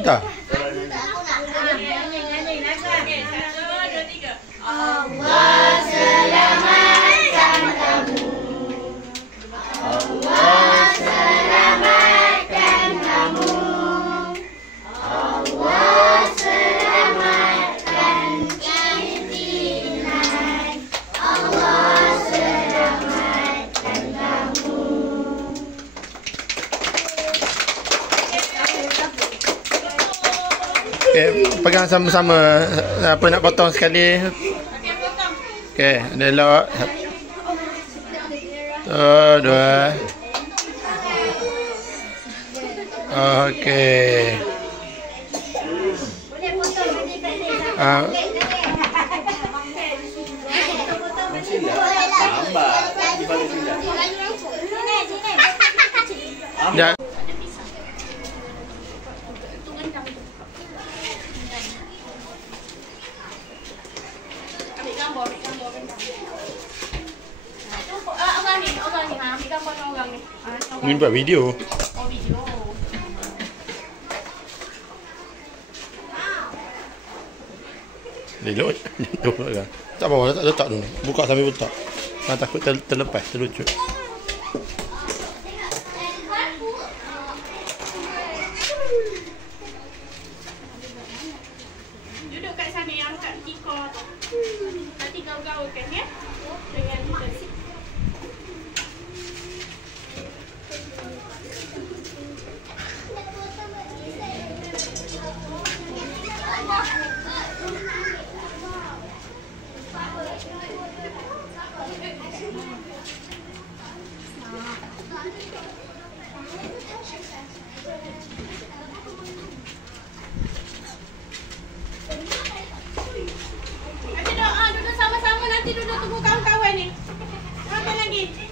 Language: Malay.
Dah. Allah selamatkan kamu. Allah selamatkan kamu. Allah selamatkan pimpinan. Allah selamatkan kamu. Okey, pegang sama-sama. Apa nak potong sekali? Okey, ada elok. Dua. Okey. Ya. Ni buat video. Oh, video. Elok. Tak apa, letak dulu. Buka sambil letak. Takut terlepas, terlucut. Duduk kat sana yang kat tikar tu. Nanti gaul-gaulkan ya. Dengan kita. Nanti duduk sama-sama, nanti duduk tunggu kawan-kawan ni. Makan lagi.